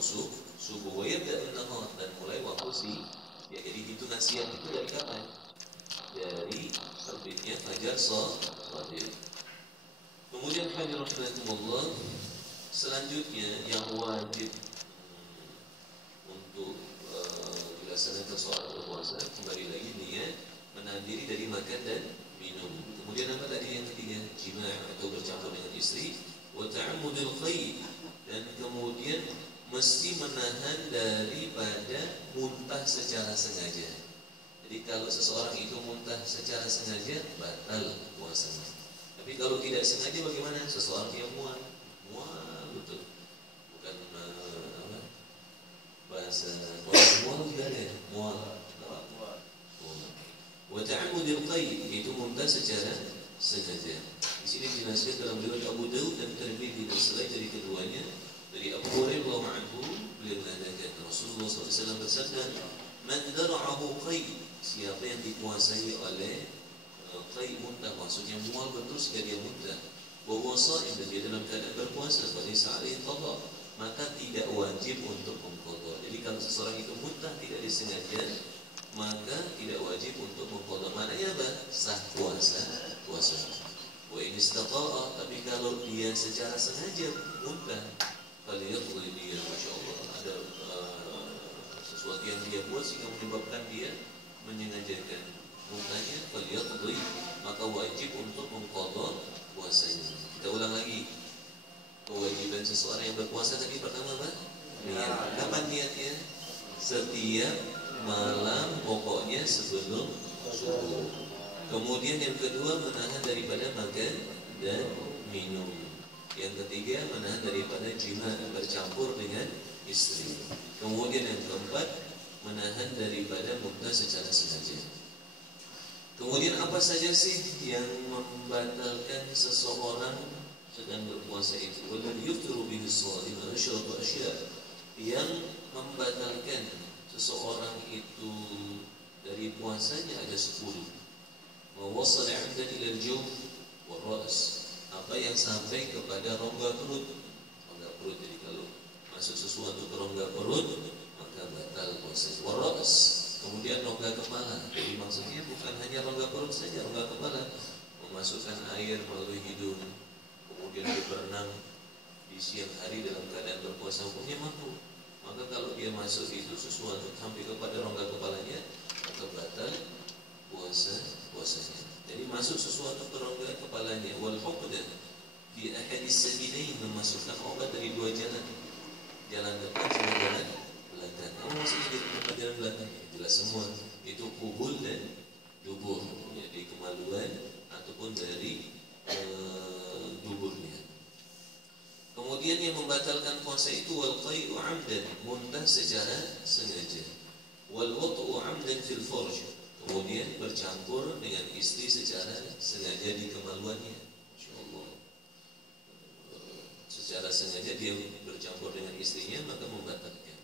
subuh. Wa yabda'un nahar, dan mulai waktu ya, jadi hitungan siang itu dari kapan? Dari terbitnya fajar shadiq. Kemudian hadirin rahimakumullah, selanjutnya yang wajib untuk dilaksanakan soal berpuasa, kembali lagi niat, menahan diri dari makan dan minum. Kemudian apa tadi yang ketiga? Jima' atau bercampur dengan istri. Wa ta'ammudul qaid, dan kemudian mesti menahan daripada muntah secara sengaja. Jadi kalau seseorang itu muntah secara sengaja, batal puasanya. Tapi kalau tidak sengaja bagaimana? Seseorang yang mual betul. Bukan bahasa mual juga ada. Mual. Wa ta'ammudul qaid, itu muntah secara sengaja. Di sini dijelaskan dalam riwayat Abu Daud dan Tirmidzi dan selain dari keduanya, dari Abu Hurairah anhu, beliau mengatakan Rasulullah SAW bersabda, "Man dara'ahu qaid," siapa yang dikuasai oleh qaid, muntah, maksudnya mual betul sehingga dia muntah, wa huwa sha'im, dan dia dalam keadaan berpuasa, falaysa 'alaihi qada, maka tidak wajib untuk mengqadha. Jadi kalau seseorang itu muntah tidak disengaja, maka tidak wajib untuk mengqadha. Maknanya apa? Sah puasa. Wa in istata'a, tapi kalau dia secara sengaja muntah, faliyaqdi dia, masyaallah, ada sesuatu yang dia buat sehingga menyebabkan dia menyengajakan muntahnya, faliyaqdi, maka wajib untuk mengqadha puasanya. Kita ulang lagi. Kewajiban seseorang yang berpuasa tadi pertama apa? Niat. Kapan niatnya? Setiap malam, pokoknya sebelum subuh. Kemudian yang kedua, menahan daripada makan dan minum. Yang ketiga, menahan daripada jima, bercampur dengan istri. Kemudian yang keempat, menahan daripada muntah secara sengaja. Kemudian apa saja sih yang membatalkan seseorang sedang berpuasa itu? Walladhi yuftiru bihi as-sha'im asyratu asya', yang membatalkan seseorang itu dari puasanya ada 10. Mawasal 'amdan ila al-jawf wal ra's, apa yang sampai kepada rongga perut. Jadi kalau masuk sesuatu ke rongga perut maka batal puasa. Wal ra's, kemudian rongga kepala. Jadi maksudnya bukan hanya rongga perut saja, rongga kepala. Memasukkan air melalui hidung, kemudian dia berenang di siang hari dalam keadaan berpuasa, hukumnya mampu. Maka kalau dia masuk itu sesuatu sampai kepada rongga kepalanya, maka batal puasanya. Jadi masuk sesuatu ke rongga kepalanya. Wal huqdan fi ahadis sabilain, memasukkan obat dari dua jalan depan sama jalan belakang. Apa maksudnya dari tempat jalan belakang? Jelas semua. Itu kubul dan dubur, jadi kemaluan ataupun dari duburnya. Kemudian yang membatalkan puasa itu wal qai'u 'amdan, muntah secara sengaja. Wal wat'u 'amdan fil farj, kemudian bercampur dengan istri secara sengaja di kemaluannya. Masyaallah. Secara sengaja dia bercampur dengan istrinya, maka membatalkan.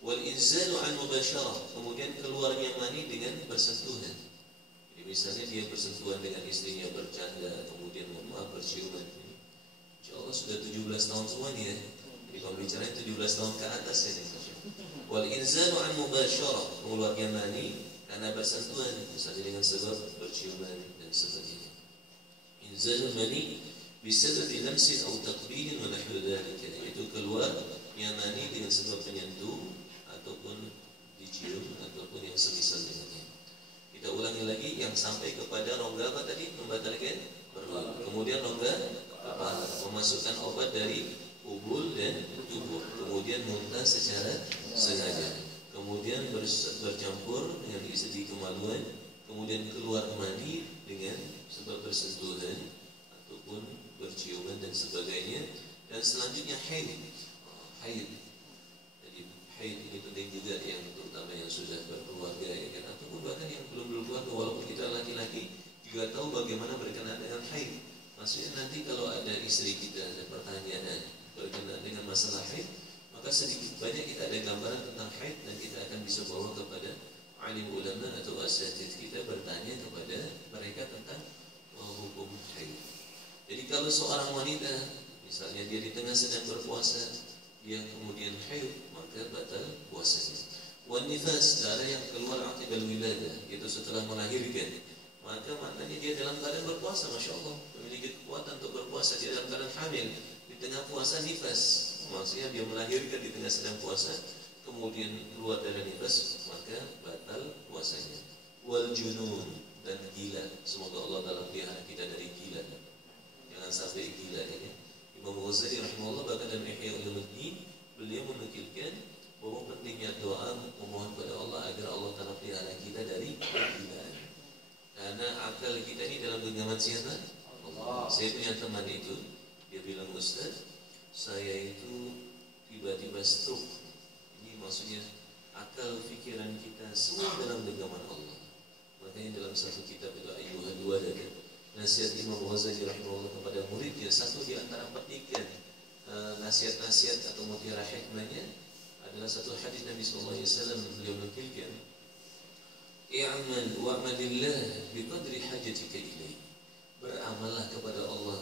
Wal inzalu an mubasyarah, kemudian keluarnya mani dengan bersentuhan. Jadi misalnya dia bersentuhan dengan istrinya, bercanda, kemudian berciuman. Insyaallah sudah 17 tahun semuanya ya. Jadi kalau bicara 17 tahun ke atas ini. Wal inzalu an mubasyarah, keluarnya mani karena bersentuhan, misalnya dengan sebab berciuman dan sebagainya. Inzalul mani bisababi lamsin atau taqbilin wa nahwu dzalika, yaitu keluar yang mani dengan sebab menyentuh ataupun dicium ataupun yang semisal dengannya. Kita ulangi lagi, yang sampai kepada rongga apa tadi? Membatalkan perut. Kemudian rongga kepala, memasukkan obat dari ubul dan dubur. Kemudian muntah secara sengaja. Kemudian bercampur dengan istri di kemaluan, kemudian keluar mani dengan sebab bersentuhan ataupun berciuman dan sebagainya. Dan selanjutnya haid. Jadi haid ini penting juga, yang terutama yang sudah berkeluarga ya kan, ataupun bahkan yang belum berkeluarga, walaupun kita laki-laki juga tahu bagaimana berkenaan dengan haid. Maksudnya nanti kalau ada istri kita ada pertanyaan berkenaan dengan masalah haid, maka sedikit banyak kita ada gambaran tentang haid dan kita akan bisa bawa kepada alim ulama atau asatidz kita, bertanya kepada mereka tentang hukum haid. Jadi kalau seorang wanita misalnya dia di tengah sedang berpuasa, dia kemudian haid, maka batal puasanya. Wan nifas, darah yang keluar akibat wiladah, itu setelah melahirkan, maka maknanya dia dalam keadaan berpuasa, masya Allah, memiliki kekuatan untuk berpuasa, dia dalam keadaan hamil, di tengah puasa nifas, maksudnya dia melahirkan di tengah sedang puasa, kemudian keluar dari nifas, maka batal puasanya. Wal junun, dan gila, semoga Allah dalam pelihara kita dari gila, jangan sampai gila ya. Imam Ghazali rahimahullah bahkan dalam Ihya Ulumuddin beliau menukilkan bahwa pentingnya doa memohon kepada Allah agar Allah Ta'ala pelihara kita dari kegilaan. Karena akal kita ini dalam genggaman siapa? Allah. Saya punya teman itu, dia bilang, Ustaz, saya itu tiba-tiba stroke. Ini maksudnya akal pikiran kita semua dalam genggaman Allah. Makanya dalam satu kitab itu Ayyuhal Walad, nasihat Imam Ghazali rahimahullah kepada muridnya, satu di antara petikan nasihat-nasihat atau mutiara hikmahnya adalah satu hadis Nabi sallallahu alaihi wasallam, beliau menukilkan, "I'mal wa'malillah biqadri hajatika ilaihi." Beramallah kepada Allah,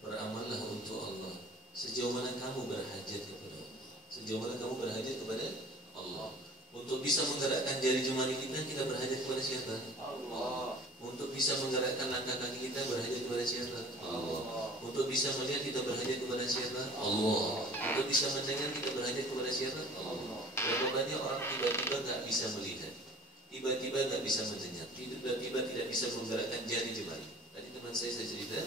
beramallah untuk Allah sejauh mana kamu berhajat kepada Allah. Sejauh mana kamu berhajat kepada Allah. Untuk bisa menggerakkan jari jemari kita berhajat kepada siapa? Allah. Untuk bisa menggerakkan langkah kaki kita berhajat kepada siapa? Allah. Untuk bisa melihat kita berhajat kepada siapa? Allah. Untuk bisa mendengar kita berhajat kepada siapa? Allah. Berapa banyak orang tiba-tiba nggak bisa melihat, tiba-tiba nggak bisa mendengar, tiba-tiba tidak bisa menggerakkan jari jemari. Tadi teman saya cerita,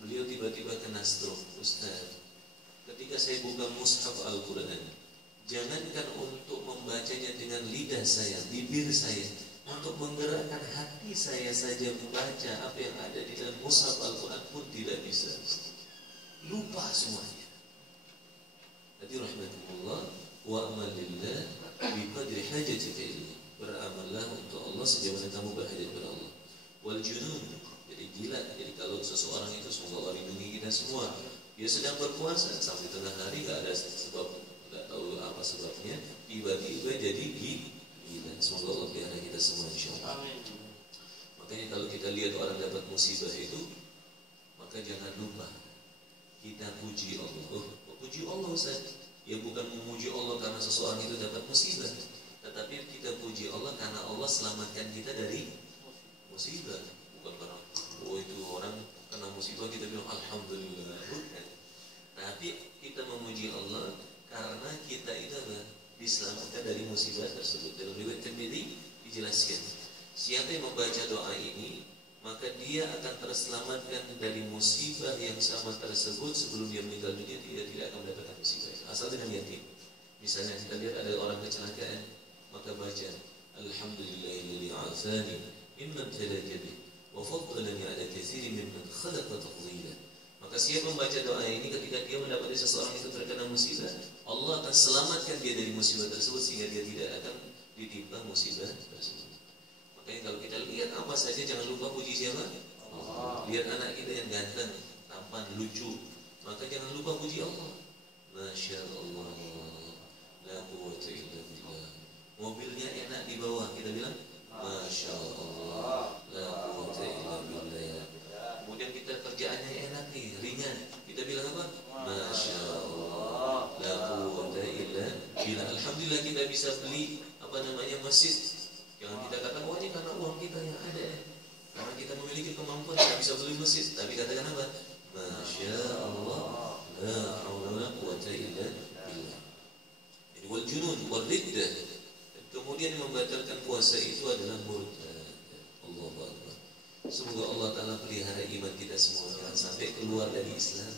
beliau tiba-tiba kena stroke. Ustaz, ketika saya buka mushaf Al-Quran, jangankan untuk membacanya dengan lidah saya, bibir saya, untuk menggerakkan hati saya saja membaca apa yang ada di dalam mushaf Al-Quran pun tidak bisa. Lupa semuanya. Jadi rahmatullah, wa'amal lillah biqadri hajatika ilaihi. Beramallah untuk Allah sejauh mana kamu berhajat kepada Allah. Wal junun, jadi gila. Jadi kalau seseorang itu, semoga Allah lindungi kita semua, dia sedang berpuasa sampai tengah hari nggak ada sebab, nggak tahu apa sebabnya, tiba-tiba jadi gila. Semoga Allah pelihara kita semua insyaallah. Amin. Makanya kalau kita lihat orang dapat musibah itu, maka jangan lupa kita puji Allah. Puji Allah Ustaz. Ya bukan memuji Allah karena seseorang itu dapat musibah, tetapi kita puji Allah karena Allah selamatkan kita dari musibah. Bukan karena itu orang kena musibah kita bilang alhamdulillah, bukan. Tapi kita memuji Allah karena kita itu diselamatkan dari musibah tersebut. Dalam riwayat Tirmidzi dijelaskan, siapa yang membaca doa ini, maka dia akan terselamatkan dari musibah yang sama tersebut sebelum dia meninggal dunia. Dia tidak akan mendapatkan musibah itu, asal dengan yakin. Misalnya kita lihat ada orang kecelakaan, maka baca alhamdulillahilladzi afani mimman talaka bih wa faddalani ala katsirin mimman khalaqa tafdila. Maka siapa membaca doa ini ketika dia mendapati seseorang itu terkena musibah, Allah akan selamatkan dia dari musibah tersebut sehingga dia tidak akan ditimpa musibah tersebut. Makanya kalau kita lihat apa saja jangan lupa puji siapa? Allah. Lihat anak kita yang ganteng, tampan, lucu, maka jangan lupa puji Allah. Masya Allah, la quwwata illa billah. Mobilnya enak di bawah, kita bilang Masya Allah, la quwwata illa billah. Kemudian kita kerjaannya enak nih, ringan, kita bilang apa? Masya Allah, la quwwata illa billah. Alhamdulillah kita bisa beli masjid. Jangan kita katakan wah ini karena uang kita yang ada, karena kita memiliki kemampuan kita bisa beli masjid. Tapi katakan apa? Masya Allah, la haula wala quwwata illa billah. Jadi wal junun wal riddah. Kemudian membatalkan puasa itu adalah murtad. Allahu Akbar. Semoga Allah Ta'ala pelihara iman kita semua, jangan sampai keluar dari Islam.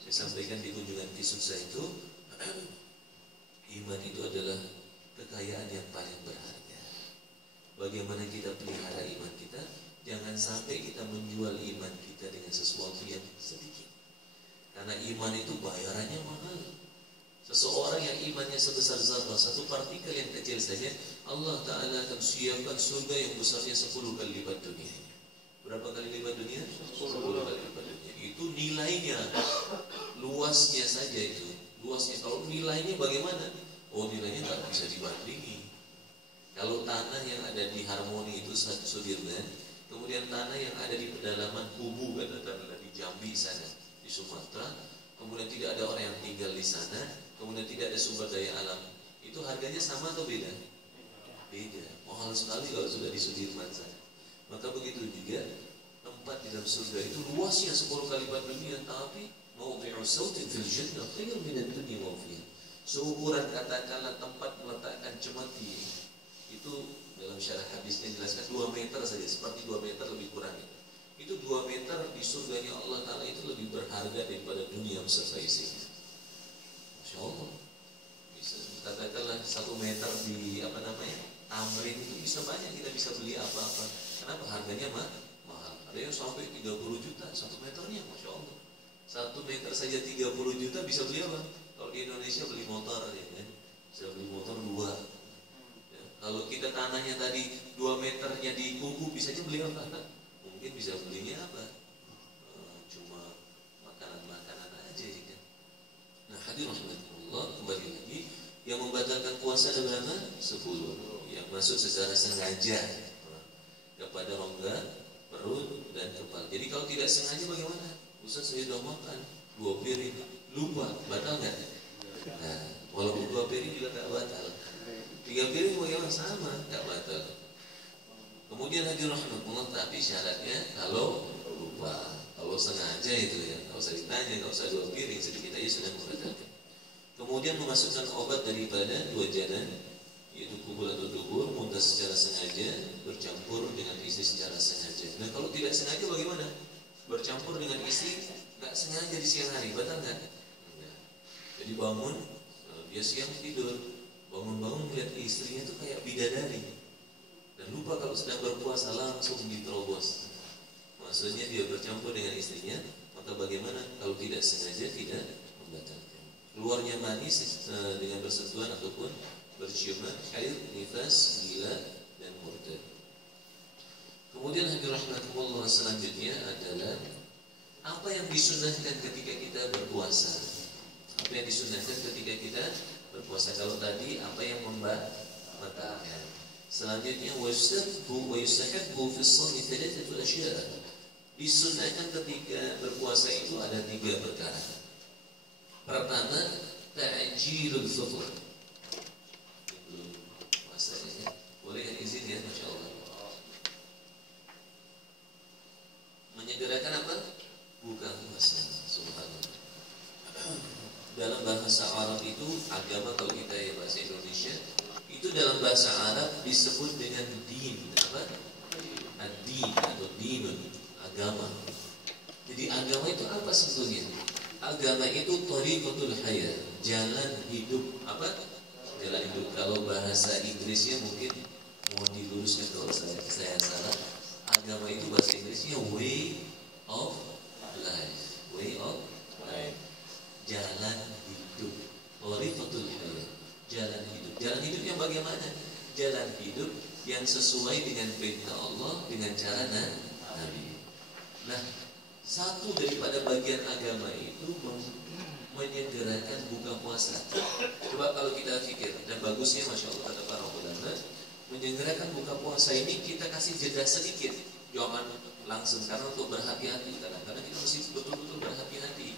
Saya sampaikan di kunjungan kisah saya itu, iman itu adalah kekayaan yang paling berharga. Bagaimana kita pelihara iman kita, jangan sampai kita menjual iman kita dengan sesuatu yang sedikit. Karena iman itu bayarannya mahal. Seseorang yang imannya sebesar zarrah, satu partikel yang kecil saja, Allah Ta'ala akan siapkan surga yang besarnya 10 kali lipat dunia. Berapa kali lipat dunia? 10 kali lipat dunia. Itu nilainya, luasnya saja itu. Luasnya, kalau nilainya bagaimana? Oh, nilainya tak bisa dibandingi. Kalau tanah yang ada di Harmoni itu satu Sudirman, kemudian tanah yang ada di pedalaman Kubu, katakanlah di Jambi sana, di Sumatera, kemudian tidak ada orang yang tinggal di sana, kemudian tidak ada sumber daya alam, itu harganya sama atau beda? Beda. Mahal sekali kalau sudah di Sudirman sana. Maka begitu juga tempat di dalam surga itu luasnya 10 kali lipat dunia, tapi mawdi'u sautin fil jannah khairun min ad-dunya wa fiha. Seukuran katakanlah tempat meletakkan cemeti, itu dalam syarah hadisnya jelaskan 2 meter saja, seperti 2 meter lebih kurang itu. Itu 2 meter di surganya Allah Ta'ala itu lebih berharga daripada dunia beserta isinya. Masya Allah. Bisa katakanlah 1 meter di Tamrin itu bisa banyak, kita bisa beli apa-apa. Kenapa? Harganya mahal. Ada yang sampai 30 juta 1 meternya, Masya Allah. 1 meter saja 30 juta bisa beli apa? Kalau di Indonesia beli motor ya kan? Bisa beli motor 2. Ya. Kalau kita tanahnya tadi 2 meternya di kuku, bisa aja beli apa? Mungkin bisa belinya apa? Cuma makanan-makanan aja ya kan? Nah, hadirin rahimakumullah, kembali lagi, yang membatalkan puasa ada berapa? 10. Yang masuk secara sengaja kepada rongga, perut, dan kepala. Jadi kalau tidak sengaja bagaimana? Ustaz, saya sudah makan 2 piring, lupa, batal nggak? Nah, walaupun 2 piring juga nggak batal. 3 piring bagaimana? Sama, nggak batal. Kemudian hadirin rahimakumullah, tapi syaratnya kalau lupa, kalau sengaja itu ya, nggak usah ditanya, nggak usah 2 piring, sedikit aja sudah membatalkan. Kemudian memasukkan obat daripada 2 jalan, yaitu kubur atau dubur, muntah secara sengaja, bercampur dengan istri secara sengaja. Nah, kalau tidak sengaja bagaimana? Bercampur dengan istri nggak sengaja di siang hari, batal nggak? Jadi bangun, dia siang tidur, bangun-bangun melihat istrinya itu kayak bidadari, dan lupa kalau sedang berpuasa langsung diterobos. Maksudnya dia bercampur dengan istrinya, maka bagaimana? Kalau tidak sengaja tidak membatalkan. Keluarnya mani dengan bersentuhan ataupun berciuman, haid, nifas, gila, dan murtad. Kemudian hadirin rahimakumullah, selanjutnya adalah apa yang disunahkan ketika kita berpuasa. Apa yang disunahkan ketika kita berpuasa? Kalau tadi apa yang membatalkan. Selanjutnya wayustahabbu fi shaumi thalathatu asya'. Disunahkan ketika berpuasa itu ada 3 perkara. Pertama, ta'jilul fitr. Puasa ya. Boleh izin ya, Masya Allah. Menyegerakan apa? Buka puasa. Subhanallah. Dalam bahasa Arab itu agama, kalau kita ya bahasa Indonesia itu dalam bahasa Arab disebut dengan din, apa? Ad-din atau dinun, agama. Jadi agama itu apa sebetulnya? Agama itu thariqatul hayat, jalan hidup, apa? Jalan hidup. Kalau bahasa Inggrisnya mungkin mau diluruskan kalau saya salah. Agama itu bahasa Inggrisnya way of life, way of life. Jalan hidup, thariqatul hayat, jalan hidup. Jalan hidup yang bagaimana? Jalan hidup yang sesuai dengan perintah Allah, dengan cara Nabi. Nah, satu daripada bagian agama itu menyegerakan buka puasa. Coba kalau kita pikir, dan bagusnya Masya Allah kata para ulama, menyegerakan buka puasa ini kita kasih jeda sedikit, jangan langsung, karena untuk berhati-hati. Kadang-kadang kita mesti betul-betul berhati-hati.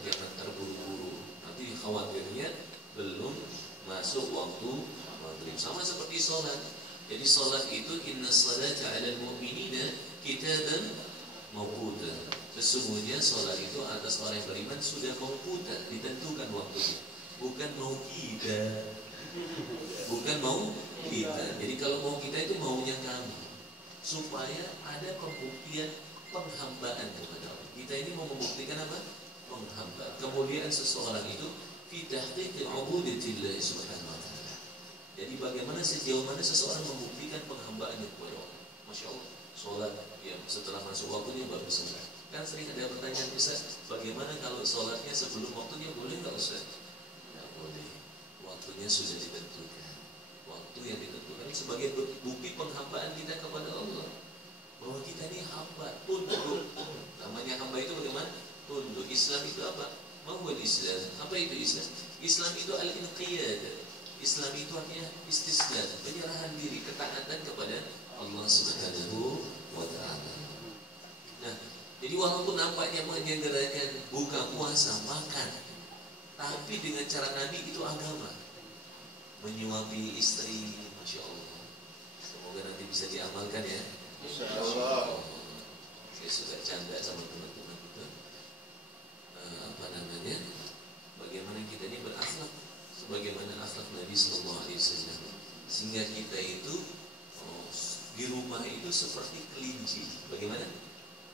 Jangan terburu-buru, nanti khawatirnya belum masuk waktu maghrib. Sama seperti sholat. Jadi sholat itu inna salata 'alal mu'minina kitaban mawquta. Sesungguhnya sholat itu atas orang yang beriman sudah mawquta, ditentukan waktunya. Bukan mau kita, bukan mau kita. Jadi kalau mau kita itu maunya kami, supaya ada pembuktian penghambaan kepada Allah. Kita ini mau membuktikan apa? Penghambaan. Kemudian seseorang itu fi tahqiqi 'ubudiyatillah subhanahu wa ta'ala. Jadi bagaimana, sejauh mana seseorang membuktikan penghambaannya kepada Allah. Masya Allah, sholat ya setelah masuk waktunya baru sholat. Kan sering ada pertanyaan, Ustaz, bagaimana kalau sholatnya sebelum waktunya, boleh nggak Ustaz? Nggak boleh. Waktunya sudah ditentukan. Waktu yang ditentukan sebagai bukti penghambaan kita kepada Allah. Bahwa kita ini hamba, tunduk. Namanya hamba itu bagaimana? Tunduk. Islam itu apa? Mahwal Islam. Apa itu Islam? Islam itu al-inqiyad. Islam itu artinya istislam, penyerahan diri, ketaatan kepada Allah Subhanahu wa ta'ala. Nah, Jadi walaupun nampaknya menyegerakan buka puasa, makan, tapi dengan cara Nabi itu agama. Menyuapi istri, Masya Allah. Semoga nanti bisa diamalkan ya. Insyaallah. Saya suka canda sama teman-teman itu. Bagaimana kita ini berakhlak sebagaimana akhlak Nabi Sallallahu Alaihi Wasallam, sehingga kita itu di rumah itu seperti kelinci. Bagaimana?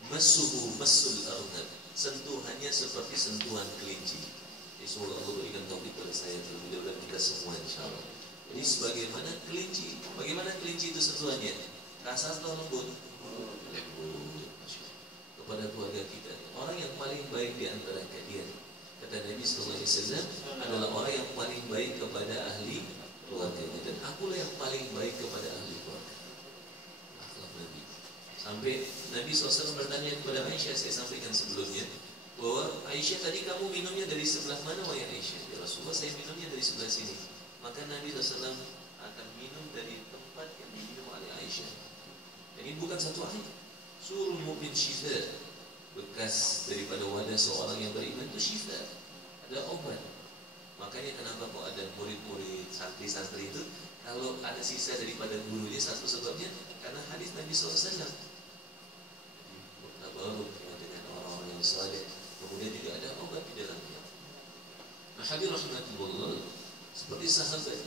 Masuhu masul arnab, sentuhannya seperti sentuhan kelinci. Jadi semoga Allah berikan taufik kepada saya terlebih dahulu dan kita semua insyaallah. Jadi sebagaimana kelinci, bagaimana kelinci itu sentuhannya? Kasar atau lembut? Lembut. Kepada keluarga kita, orang yang paling baik di antara kalian, kata Nabi Sallallahu Alaihi Wasallam, adalah orang yang paling baik kepada ahli keluarganya, dan akulah yang paling baik kepada ahli keluarga. Akhlak Nabi. Sampai Nabi SAW bertanya kepada Aisyah, saya sampaikan sebelumnya, bahwa Aisyah, tadi kamu minumnya dari sebelah mana wahai Aisyah? Ya Rasulullah, saya minumnya dari sebelah sini. Maka Nabi SAW akan minum dari tempat yang diminum oleh Aisyah. Jadi bukan satu air. Surul mu'min syifa, bekas daripada wadah seorang yang beriman itu syifa, ada obat. Makanya kenapa kok ada murid-murid, santri-santri itu kalau ada sisa daripada gurunya, satu sebabnya karena hadis Nabi SAW. Jadi bertabaruk dengan orang-orang yang saleh. Kemudian juga ada obat di dalamnya. Nah, hadir rahmatullah, seperti sahabat,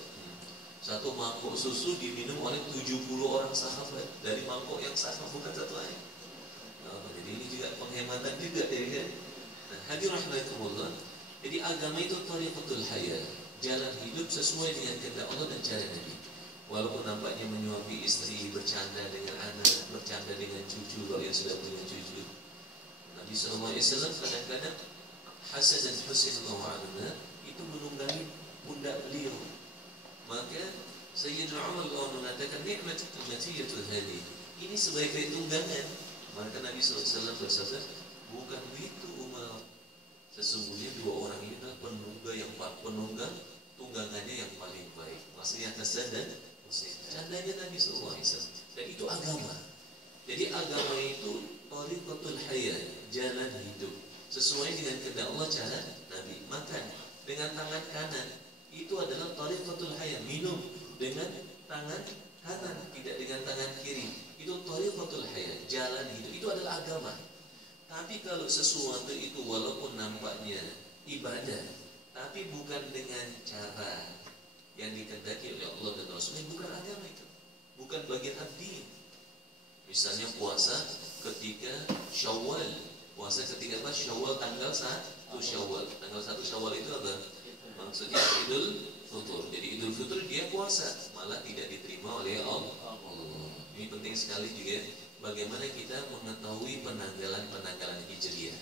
satu mangkok susu diminum oleh 70 orang sahabat dari mangkok yang sama, bukan satu air. Jadi ini juga penghematan juga ya. Nah, hadir rahmatullah. Jadi agama itu tariqatul hayat, jalan hidup sesuai dengan kehendak Allah dan cara Nabi. Walaupun nampaknya menyuapi istri, bercanda dengan anak, bercanda dengan cucu kalau yang sudah punya cucu. Nabi SAW kadang-kadang Hasan dan Husain radhiyallahu itu menunggangi pundak beliau. Maka Sayyidina Umar mengatakan, nikmatul matiyatul hadi, ini sebaik-baik tunggangan. Maka Nabi SAW bersabda, bukan begitu Umar, sesungguhnya dua orang ini adalah penunggang tunggangannya yang paling baik. Maksudnya Hasan dan Husain. Candanya Nabi SAW. Dan itu agama. Jadi agama itu tariqatul hayat, jalan hidup sesuai dengan kehendak Allah, cara Nabi. Makan dengan tangan kanan itu adalah tariqatul hayat, minum dengan tangan kanan, tidak dengan tangan kiri. Itu tariqatul hayat, jalan hidup. Itu adalah agama. Tapi kalau sesuatu itu walaupun nampaknya ibadah, tapi bukan dengan cara yang dikehendaki oleh Allah dan Rasulnya, bukan agama itu, bukan bagian ad-din. Misalnya puasa ketika Syawal, puasa ketika apa? Syawal tanggal 1 Syawal. Tanggal 1 Syawal itu apa? Maksudnya Idul Fitr. Jadi Idul Fitr dia puasa, malah tidak diterima oleh Allah. Ini penting sekali juga bagaimana kita mengetahui penanggalan Hijriah.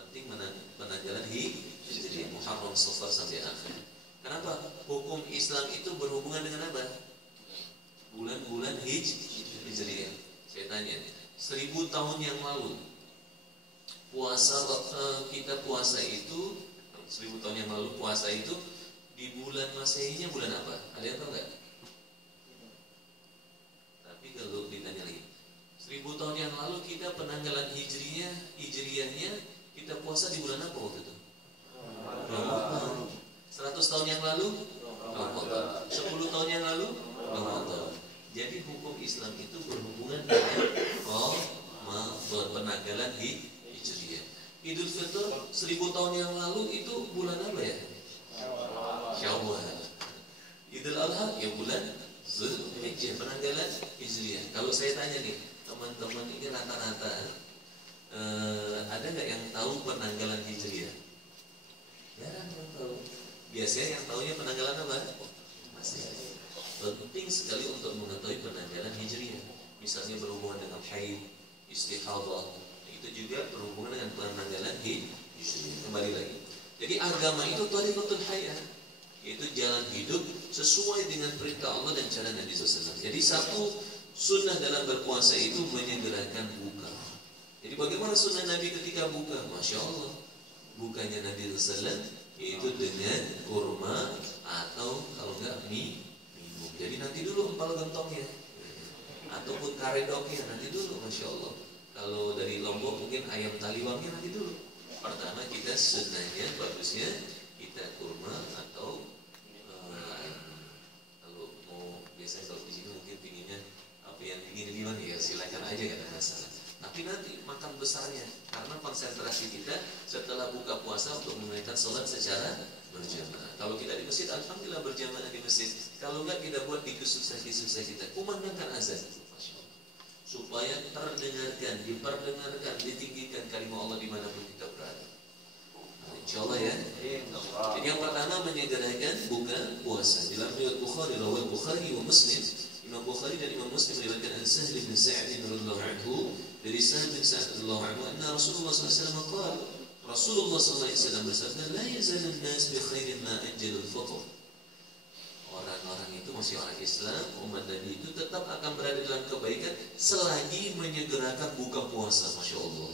Penting penanggalan Hijriah, Muharram, Safar sampai akhir. Kenapa? Hukum Islam itu berhubungan dengan apa? Bulan-bulan Hijriah. Saya tanya, 1000 tahun yang lalu kita puasa itu 1000 tahun yang lalu puasa itu di bulan Masehinya bulan apa? Ada yang tahu nggak? Tapi kalau ditanya lagi, 1000 tahun yang lalu kita penanggalan Hijriahnya kita puasa di bulan apa waktu itu? Ramadan. 100 tahun yang lalu Ramadan. 10 tahun yang lalu Ramadan. Jadi hukum Islam itu berhubungan dengan penanggalan Hijriah. Idul Fitr 1000 tahun yang lalu itu bulan apa ya? Syawal. Idul Adha ya bulan Zulhijjah, penanggalan Hijriah. Kalau saya tanya nih, teman-teman ini rata-rata ada nggak yang tahu penanggalan Hijriah? Jarang yang tahu. Biasanya yang tahunya penanggalan apa? Masih. Penting sekali untuk mengetahui penanggalan Hijriah. Misalnya berhubungan dengan haid, istihadah, itu juga berhubungan dengan penanggalan Hijriah. Kembali lagi. Jadi agama itu tariqatul hayat, yaitu jalan hidup sesuai dengan perintah Allah dan cara Nabi SAW. Jadi satu sunnah dalam berpuasa itu menyegerakan buka. Jadi bagaimana sunnah Nabi ketika buka? Masya Allah, bukanya Nabi SAW yaitu dengan kurma atau kalau enggak mie. Jadi nanti dulu empal gentongnya ataupun karedoknya nanti dulu, Masya Allah. Kalau dari Lombok mungkin ayam taliwangnya nanti dulu. Pertama kita sunnahnya bagusnya kita kurma atau ayam. Kalau mau biasanya kalau di sini mungkin pinginnya apa yang dingin gimana ya silakan aja nggak ada masalah. Tapi nanti makan besarnya karena konsentrasi kita setelah buka puasa untuk menunaikan sholat secara berjamaah. Kalau kita di masjid, alhamdulillah berjamaah di masjid. Kalau enggak kita buat di susah kita. Kumandangkan azan, supaya terdengarkan, diperdengarkan, ditinggikan kalimat Allah dimanapun kita berada. Insya Allah ya. Jadi yang pertama menyegerakan buka puasa. Dalam riwayat Bukhari, rawal Bukhari wa Muslim, Imam Bukhari dan Imam Muslim meriwayatkan an Sahl bin Sa'd radhiyallahu anhu dari Sahl bin Sa'd radhiyallahu anhu anna Rasulullah sallallahu alaihi wasallam qala Rasulullah sallallahu alaihi wasallam bersabda la yazalun nas bi khairin ma ajjalul fitr. Orang-orang itu masih orang Islam, umat Nabi itu tetap akan berada dalam kebaikan selagi menyegerakan buka puasa. Masya Allah.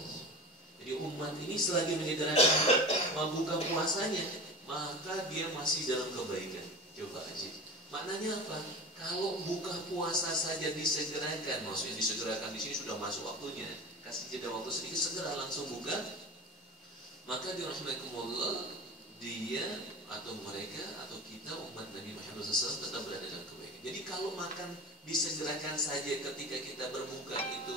Jadi umat ini selagi menyegerakan buka puasanya, maka dia masih dalam kebaikan. Coba aja. Maknanya apa? Kalau buka puasa saja disegerakan, maksudnya disegerakan di sini sudah masuk waktunya, kasih jeda waktu sedikit segera langsung buka, maka dirahmatkumullah dia atau mereka atau kita umat Nabi Muhammad SAW tetap berada dalam kebaikan. Jadi kalau makan disegerakan saja ketika kita berbuka itu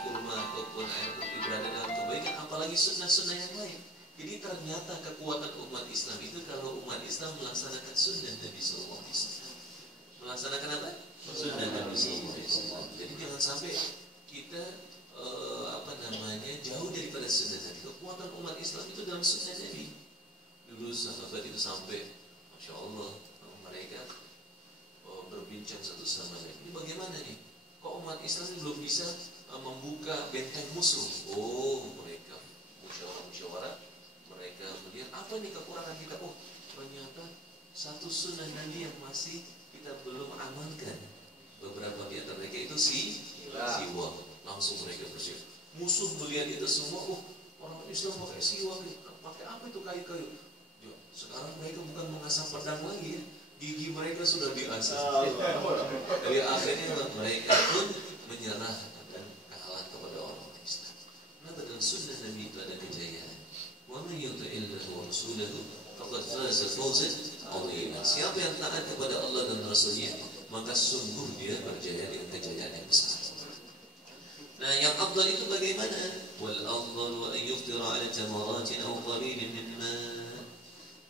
kurma ataupun air putih berada dalam kebaikan, apalagi sunnah-sunnah yang lain. Jadi ternyata kekuatan umat Islam itu kalau umat Islam melaksanakan sunnah Nabi SAW. Melaksanakan apa? Sunnah Nabi SAW. Jadi jangan sampai kita jauh daripada sunnah Nabi. Kekuatan umat Islam itu dalam sunnah Nabi. Dulu sahabat itu sampai, Masya Allah, mereka berbincang satu sama lain. Ini bagaimana nih? Kok umat Islam ini belum bisa membuka benteng musuh? Oh, mereka musyawarah. Mereka melihat apa nih kekurangan kita? Oh, ternyata satu sunnah Nabi yang masih kita belum amalkan. Beberapa di antara mereka itu siwak. Langsung mereka bersiap. Musuh melihat itu semua, oh, orang Islam pakai siwak, pakai apa itu kayu-kayu? Sekarang mereka bukan mengasah pedang lagi ya. Gigi mereka sudah diasah. Jadi akhirnya mereka pun menyerah dan kalah kepada orang Islam. Kenapa dalam sunnah Nabi itu ada kejayaan? Wa man yuti'illahu wa rasulahu faqad faza fawzan 'azima. Siapa yang taat kepada Allah dan Rasulnya, maka sungguh dia berjaya dengan kejayaan yang besar. Nah, yang afdal itu bagaimana? Wal afdal an yuftira 'ala tamaratin aw qalilin mimma.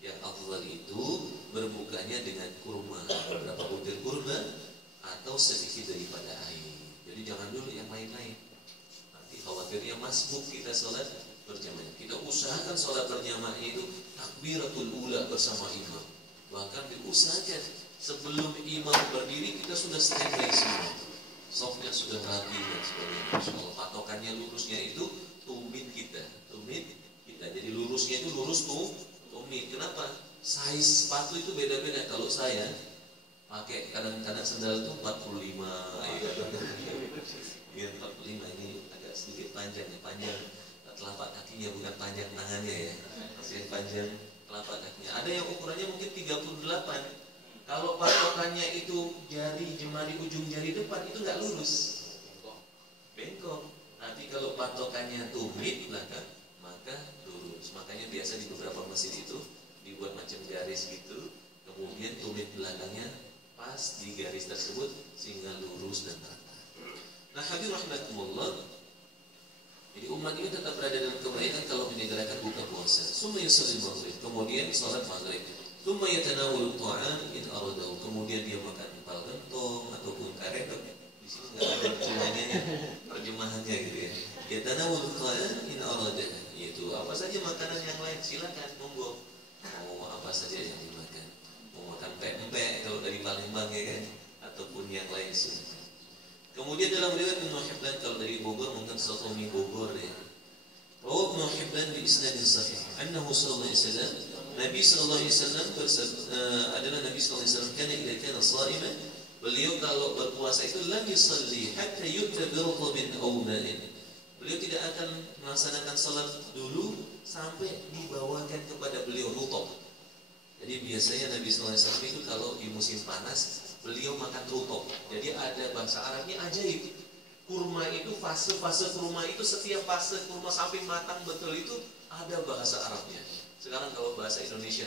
Yang afdal itu berbukanya dengan kurma, beberapa butir kurma atau sedikit daripada air. Jadi jangan dulu yang lain-lain. Nanti khawatirnya masbuk kita sholat berjamaah. Kita usahakan sholat berjamaah itu takbiratul ula bersama imam. Bahkan diusahakan sebelum imam berdiri kita sudah standby semua. Sofnya sudah rapi dan sebagainya. Insyaallah patokannya lurusnya itu tumit kita. Jadi lurusnya itu lurus tumit. Kenapa? Size sepatu itu beda-beda. Kalau saya pakai kadang-kadang sendal itu 45 ya 45 ini agak sedikit panjang ya, panjang telapak kakinya bukan panjang tangannya ya, masih panjang telapak kakinya. Ada yang ukurannya mungkin 38. Kalau patokannya itu jemari ujung jari depan itu nggak lurus, bengkok. Tapi kalau patokannya tumit belakang maka lurus. Makanya biasa di beberapa masjid itu dibuat macam garis gitu, kemudian tumit belakangnya pas di garis tersebut sehingga lurus dan rata. Nah, hadirin rahimakumullah, jadi umat ini tetap berada dalam kebaikan kalau menyegerakan buka puasa. Summa yusalli maghrib, kemudian salat maghrib. Summa yatanawwalu ta'am in aradahu, kemudian dia makan empal gentong ataupun karet. Di sini enggak ada terjemahannya gitu ya. Yatanawwalu ta'am in aradahu, yaitu apa saja makanan yang lain silakan monggo. Mau apa saja yang dimakan, mau makan pempek kalau dari Palembang ya kan, ataupun yang lain sudah. Kemudian dalam riwayat Ibnu Hibban kalau dari Bogor mungkin soto mie Bogor ya. Rawah Ibnu Hibban bi isnadin sahih, annahu sallallahu alaihi wasallam, Nabi sallallahu alaihi wasallam adalah Nabi sallallahu alaihi wasallam kana idza kana sha'iman, beliau kalau berpuasa itu lam yusalli hatta yu'ta bi rutbin aw ma'in. Beliau tidak akan melaksanakan salat dulu sampai dibawakan kepada beliau rutub. Jadi biasanya Nabi SAW itu kalau di musim panas beliau makan rutub. Jadi ada bahasa Arabnya ajaib. kurma itu, fase-fase kurma itu, setiap fase kurma sampai matang betul itu ada bahasa Arabnya. Sekarang kalau bahasa Indonesia